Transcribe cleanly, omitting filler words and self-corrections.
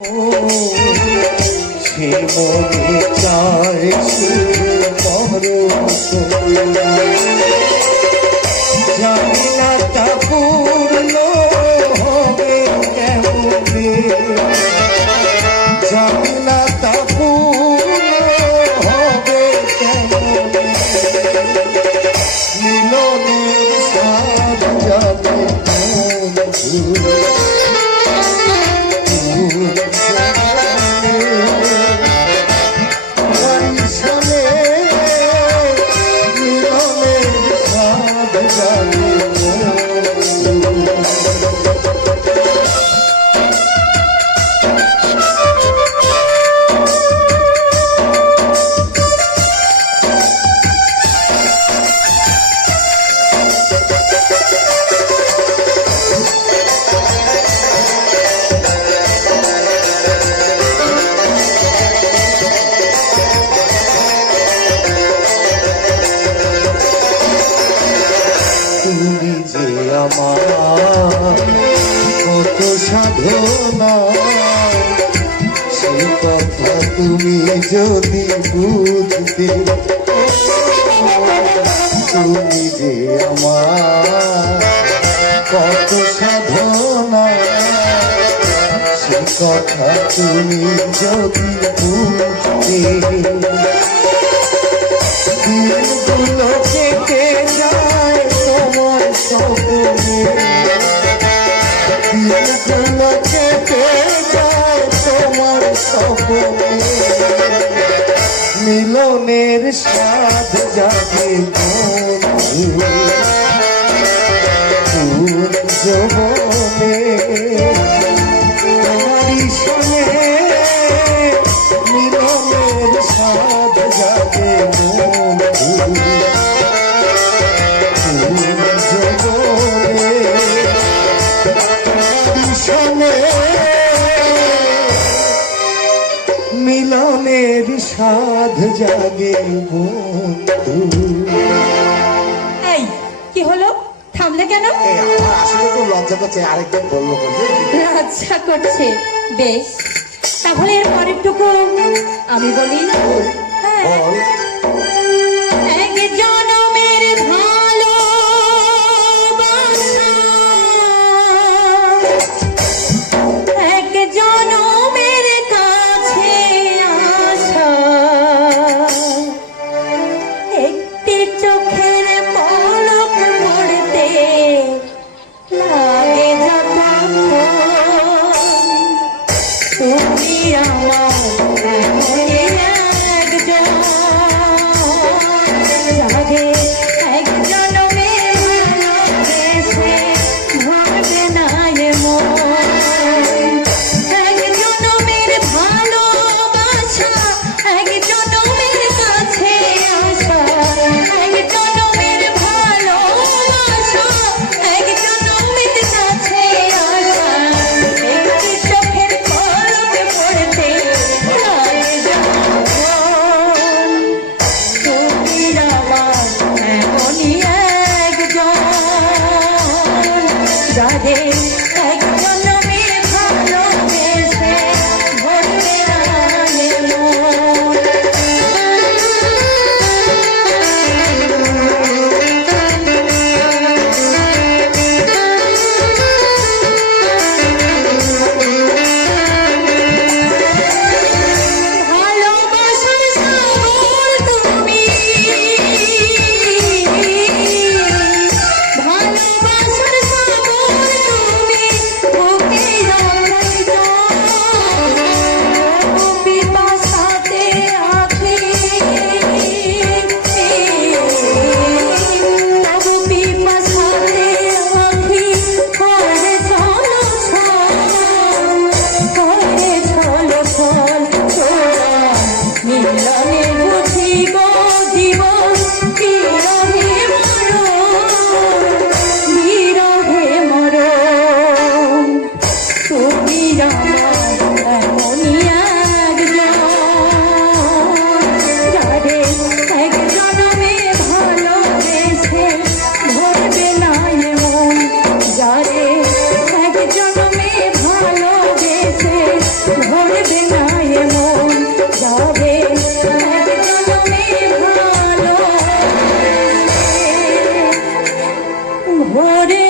সে মনে চায় জানি না তা পূর্ণ হবে কেমনে, জানি না তা পূর্ণ হবে কেমনে, মিলনের স্বাদ যাবে তুমি যে আমার কত সাধনা, সে কথা তুমি যদি বুঝতে, তুমি যে আমার কত সাধনা, সে কথা তুমি যদি বুঝতে, দিনগুলো কেটে যায় তোমার স্বপ্নে, দিনগুলো কেটে যায় তোমার স্বপ্নে, মিলনের স্বাদ জাগে যৌবনে, তোমারই সনে মিলনের স্বাদ জাগে মিলনের সাধ জাগে বন্ধু। এই কি হলো, থামলে কেন? আসলে খুব লজ্জা করছে, আরেকবার বলবো। লজ্জা করছে, বেশ তাহলে এর পরেরটুকু আমি বলি। হ্যাঁ, এক জনমের ভালোবাসা, এক জনমের কাছে আসা, একটি চোখের পলক পড়তে লাগে যতক্ষণ, তুমি আমার একজন, লাগে এক জনমের ভালোবেসে ভাবে না মন, এক জনমের ভালোবাসা, এক জনমের কাছে আসা, এক জনমের ভালোবাসা, এক জনমের কাছে আসা, একটি চোখের পলকে পড়তে ভরে